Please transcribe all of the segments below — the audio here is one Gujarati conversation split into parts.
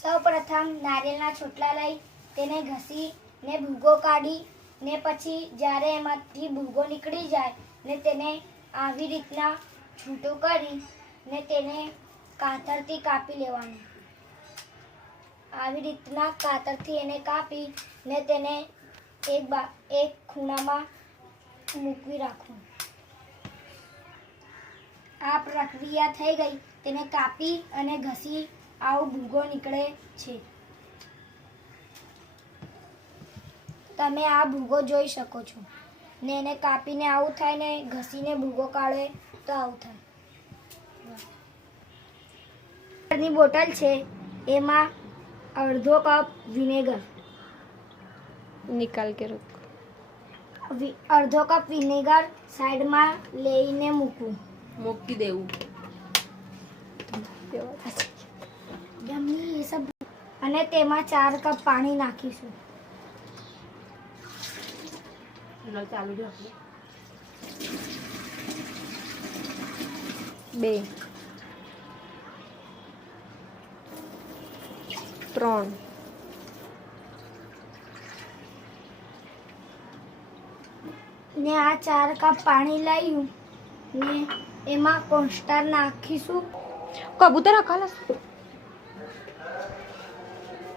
સૌ પ્રથમ નારિયેળના છોટલા લઈ તેને ઘસી ને ભૂગો કાઢી ને પછી જ્યારે એમાંથી ભૂગો નીકળી જાય ને તેને આવી રીતના છૂટો કરી ને તેને કાતરથી કાપી લેવાનું. આવી રીતના કાતરથી એને કાપી ને તેને એક બા, એક ખૂણામાં મૂકવી રાખવું. આ પ્રક્રિયા થઈ ગઈ. તેને કાપી અને ઘસી આવો ભૂગો નીકળે છે. તમે આ ભૂગો જોઈ શકો છો. ને એને કાપીને આવું થાય ને ઘસીને ભૂગો કાઢે તો આવું થાય. બોટલ છે એમાં અડધો કપ વિનેગર. નિકાલ કે રોક. અડધો કપ વિનેગર સાઈડમાં લઈને મૂકવું. મૂકી દેવું. અને તેમાં ચાર કપ પાણી નાખીશું. બે. ત્રણ. ને આ ચાર કપ પાણી લાવ્યું ને એમાં કોન્સ્ટાર નાખીશું. કબૂતર અકાલા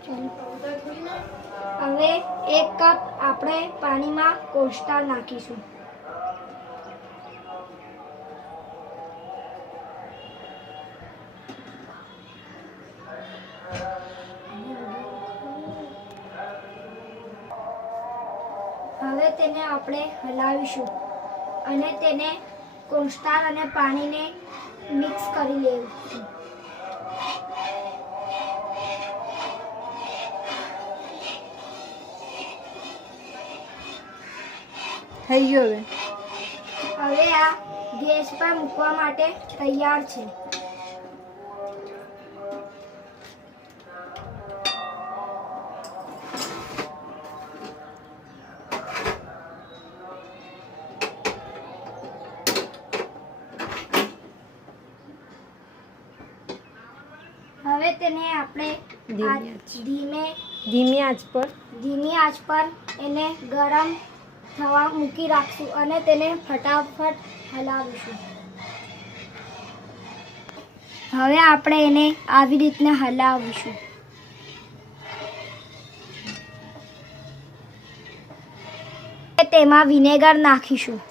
હવે એક કપ આપણે પાણીમાં કોસ્ટાર નાખીશું. હવે તેને આપણે હલાવીશું અને તેને કોસ્ટાર અને પાણીને મિક્સ કરી લેવું. થઈ ગયો હવે. હવે આ ગેસ પર મૂકવા માટે તૈયાર છે. હવે તેને આપણે ધીમી આંચ. ધીમે ધીમી આંચ પર. ધીમી આંચ પર એને ગરમ થવા મૂકી રાખશું અને તેને ફટાફટ હલાવીશું. હવે આપણે એને આવી રીતના હલાવીશું. તેમાં વિનેગર નાખીશું.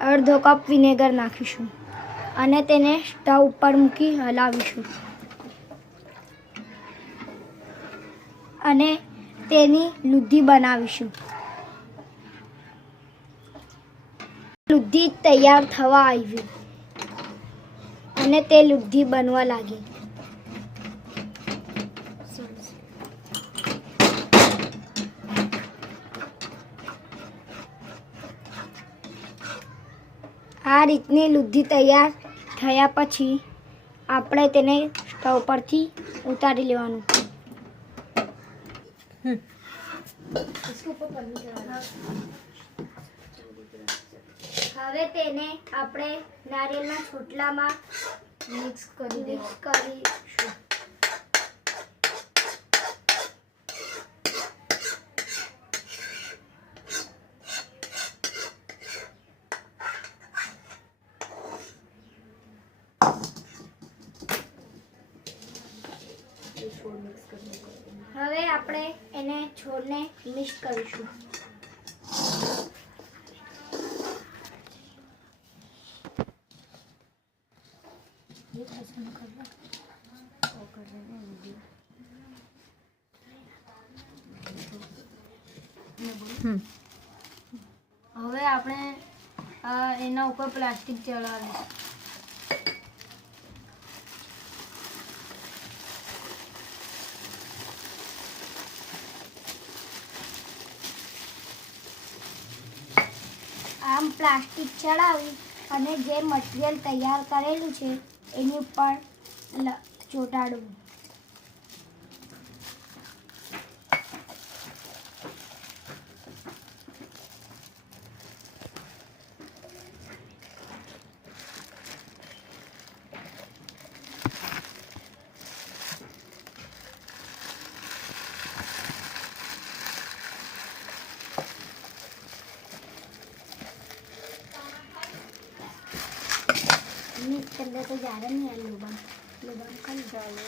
અડધો કપ વિનેગર નાખીશું. અને તેને સ્ટવ ઉપર મૂકી હલાવીશું. અને તેની લુધી બનાવીશું. લુદ્ધી તૈયાર થવા આવી. અને તે લુદ્ધી બનવા લાગી. આ રીતની લુદ્ધી તૈયાર થયા પછી આપણે તેને સ્ટવ પરથી ઉતારી લેવાનું. હવે તેને આપણે નારિયેળના છોટલામાં મિક્સ કરી મિક્સ કરીશું. હવે આપણે એને છોડને મિક્સ કરીશું. હવે આપણે એના ઉપર પ્લાસ્ટિક ચડાવીશું આમ પ્લાસ્ટિક ચડાવી અને જે મટીરિયલ તૈયાર કરેલું છે એની ઉપર ચોંટાડવું. के अंदर तो जा रहा नहीं है लोबम लोबम कल जा रहा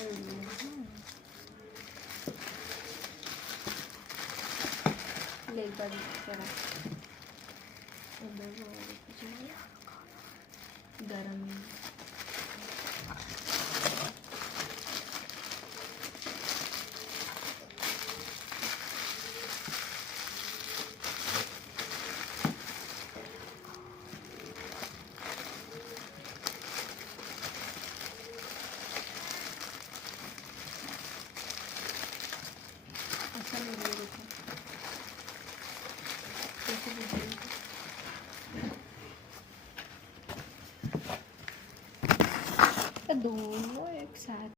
लेबर थोड़ा गर्म kadungo, exacto.